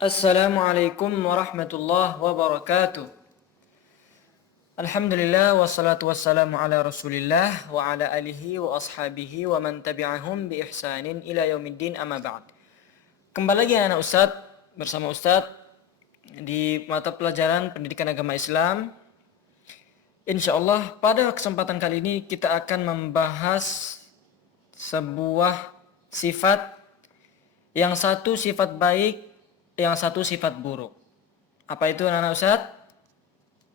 Assalamualaikum warahmatullahi wabarakatuh. Alhamdulillah wassalatu wassalamu ala Rasulillah wa ala alihi wa ashabihi wa man tabi'ahum bi ihsanin ila yaumiddin amma ba'd. Kembali lagi anak Ustadz bersama Ustadz di mata pelajaran Pendidikan Agama Islam. Insyaallah pada kesempatan kali ini kita akan membahas sebuah sifat, yang satu sifat baik, yang satu sifat buruk. Apa itu anak Ustadz?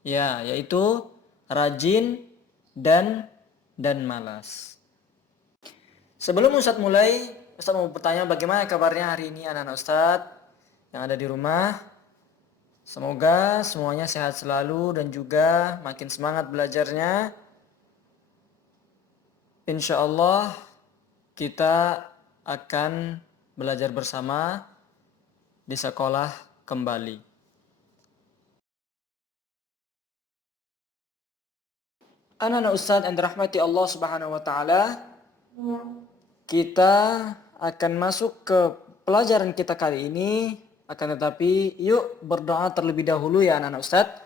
Ya, yaitu rajin dan malas. Sebelum Ustadz mulai, Ustadz mau bertanya bagaimana kabarnya hari ini anak-anak Ustadz yang ada di rumah. Semoga semuanya sehat selalu dan juga makin semangat belajarnya. Insya Allah kita akan belajar bersama di sekolah kembali. Anak-anak Ustadz yang dirahmati Allah Subhanahu wa Ta'ala, kita akan masuk ke pelajaran kita kali ini. Akan tetapi yuk berdoa terlebih dahulu ya anak-anak Ustadz.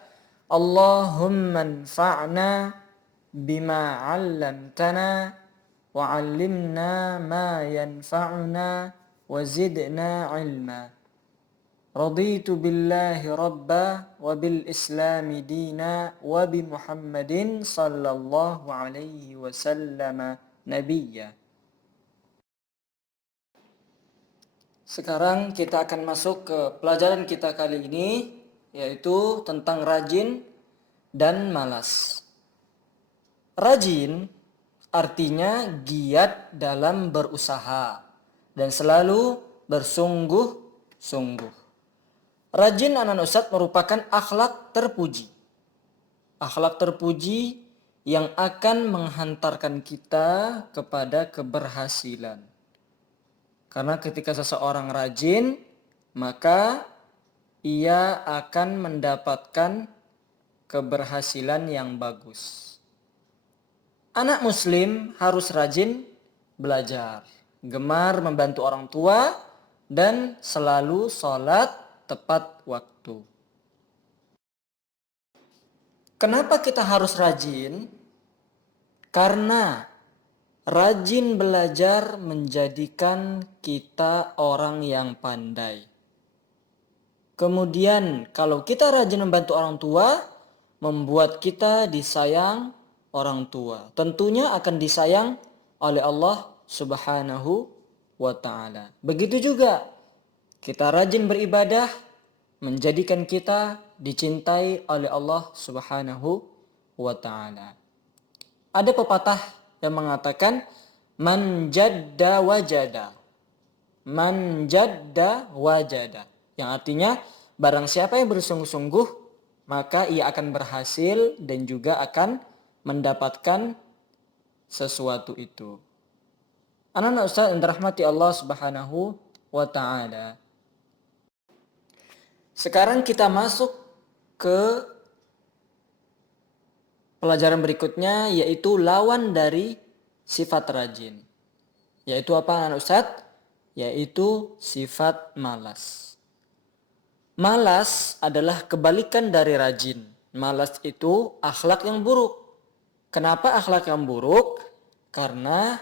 Allahumma anfa'na bima 'allamtana wa 'allimna ma yanfa'una wa zidna 'ilma. Raditu billahi rabba wa bil islami dina wa bi Muhammadin sallallahu alaihi wasallam nabiyya. Sekarang kita akan masuk ke pelajaran kita kali ini, yaitu tentang rajin dan malas. Rajin artinya giat dalam berusaha dan selalu bersungguh-sungguh. Rajin anak-anak Ustadz merupakan akhlak terpuji. Akhlak terpuji yang akan menghantarkan kita kepada keberhasilan. Karena ketika seseorang rajin, maka ia akan mendapatkan keberhasilan yang bagus. Anak muslim harus rajin belajar, gemar membantu orang tua, dan selalu sholat tepat waktu. Kenapa kita harus rajin? Karena rajin belajar menjadikan kita orang yang pandai. Kemudian kalau kita rajin membantu orang tua, membuat kita disayang orang tua. Tentunya akan disayang oleh Allah Subhanahu wa Ta'ala. Begitu juga kita rajin beribadah menjadikan kita dicintai oleh Allah Subhanahu wa Ta'ala. Ada pepatah yang mengatakan man jadda wajada. Man jadda wajada. Yang artinya barang siapa yang bersungguh-sungguh maka ia akan berhasil dan juga akan mendapatkan sesuatu itu. Anak-anak Ustaz yang dirahmati Allah Subhanahu wa Ta'ala. Sekarang kita masuk ke pelajaran berikutnya, yaitu lawan dari sifat rajin. Yaitu apa anak Ustadz? Yaitu sifat malas. Malas adalah kebalikan dari rajin. Malas itu akhlak yang buruk. Kenapa akhlak yang buruk? Karena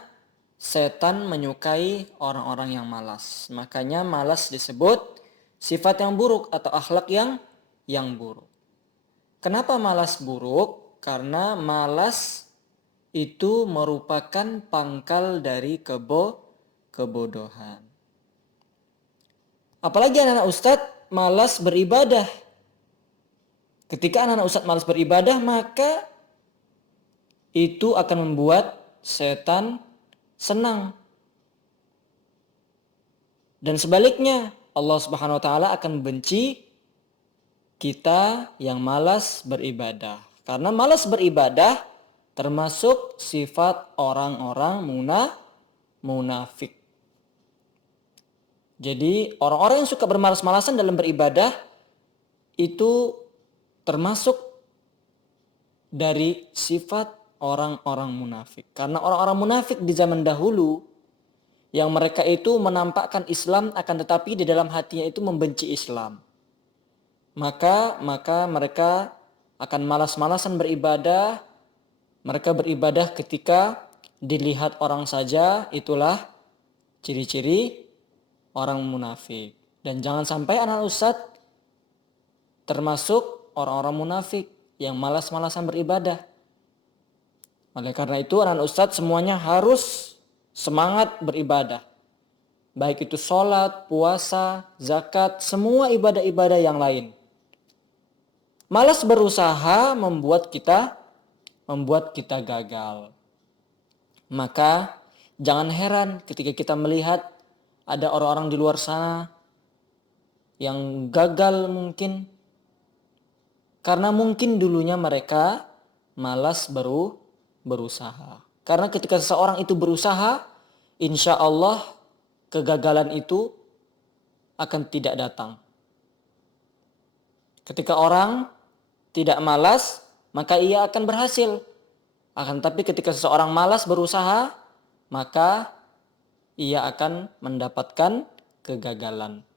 setan menyukai orang-orang yang malas. Makanya malas disebut sifat yang buruk atau akhlak yang buruk. Kenapa malas buruk? Karena malas itu merupakan pangkal dari kebodohan. Apalagi anak-anak Ustadz malas beribadah. Ketika anak-anak Ustadz malas beribadah, maka itu akan membuat setan senang. Dan sebaliknya, Allah Subhanahu wa Ta'ala akan benci kita yang malas beribadah. Karena malas beribadah termasuk sifat orang-orang munafik. Jadi orang-orang yang suka bermalas-malasan dalam beribadah itu termasuk dari sifat orang-orang munafik. Karena orang-orang munafik di zaman dahulu yang mereka itu menampakkan Islam akan tetapi di dalam hatinya itu membenci Islam. Maka mereka akan malas-malasan beribadah. Mereka beribadah ketika dilihat orang saja, itulah ciri-ciri orang munafik. Dan jangan sampai anak ustadz termasuk orang-orang munafik yang malas-malasan beribadah. Oleh karena itu anak ustadz semuanya harus semangat beribadah. Baik itu sholat, puasa, zakat, semua ibadah-ibadah yang lain. Malas berusaha membuat kita gagal. Maka jangan heran ketika kita melihat ada orang-orang di luar sana yang gagal mungkin karena mungkin dulunya mereka malas berusaha. Karena ketika seseorang itu berusaha, insya Allah kegagalan itu akan tidak datang. Ketika orang tidak malas, maka ia akan berhasil. Akan tapi ketika seseorang malas berusaha, maka ia akan mendapatkan kegagalan.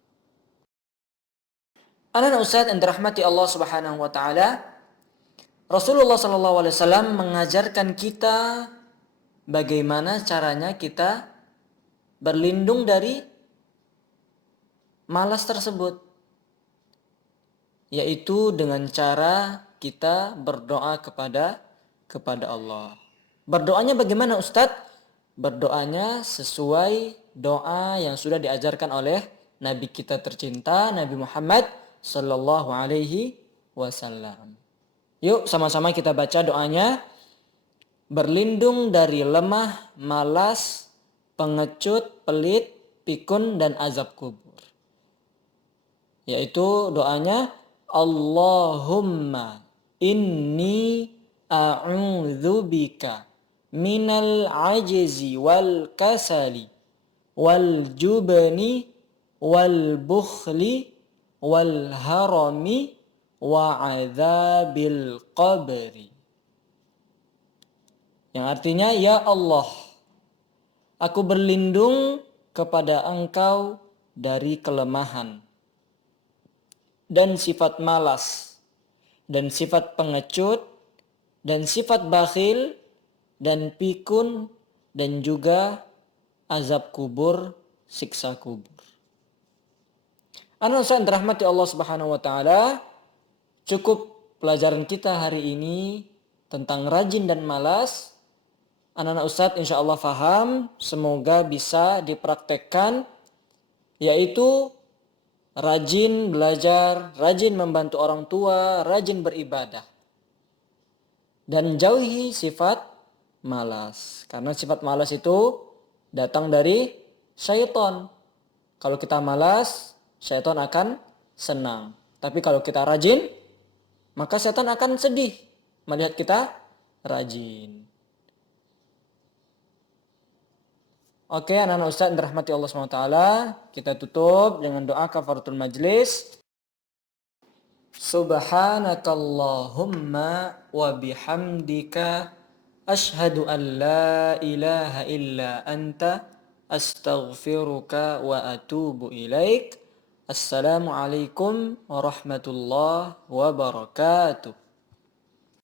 Anak Ustadz yang dirahmati Allah Subhanahu wa taala, Rasulullah sallallahu alaihi wasallam mengajarkan kita bagaimana caranya kita berlindung dari malas tersebut, yaitu dengan cara kita berdoa kepada Allah. Berdoanya bagaimana Ustadz? Berdoanya sesuai doa yang sudah diajarkan oleh Nabi kita tercinta, Nabi Muhammad sallallahu alaihi wasallam. Yuk sama-sama kita baca doanya. Berlindung dari lemah, malas, pengecut, pelit, pikun, dan azab kubur. Yaitu doanya, Allahumma inni a'udzubika minal ajzi wal kasali wal jubni wal bukhli wal harami wa adzabil qabri. Yang artinya, ya Allah, aku berlindung kepada Engkau dari kelemahan dan sifat malas dan sifat pengecut dan sifat bakhil dan pikun dan juga azab kubur, siksa kubur. Anak ustaz dirahmati Allah Subhanahu wa taala, cukup pelajaran kita hari ini tentang rajin dan malas. Anak-anak ustaz insyaallah faham, semoga bisa dipraktekkan, yaitu rajin belajar, rajin membantu orang tua, rajin beribadah. Dan jauhi sifat malas. Karena sifat malas itu datang dari syaitan. Kalau kita malas, syaitan akan senang. Tapi kalau kita rajin, maka syaitan akan sedih melihat kita rajin. Oke, anak-anak ustaz dirahmati Allah SWT, kita tutup dengan doa kafaratul majlis. Subhanakallahumma wa bihamdika ashhadu an la ilaha illa anta astaghfiruka wa atubu ilaik. Assalamualaikum warahmatullahi wabarakatuh.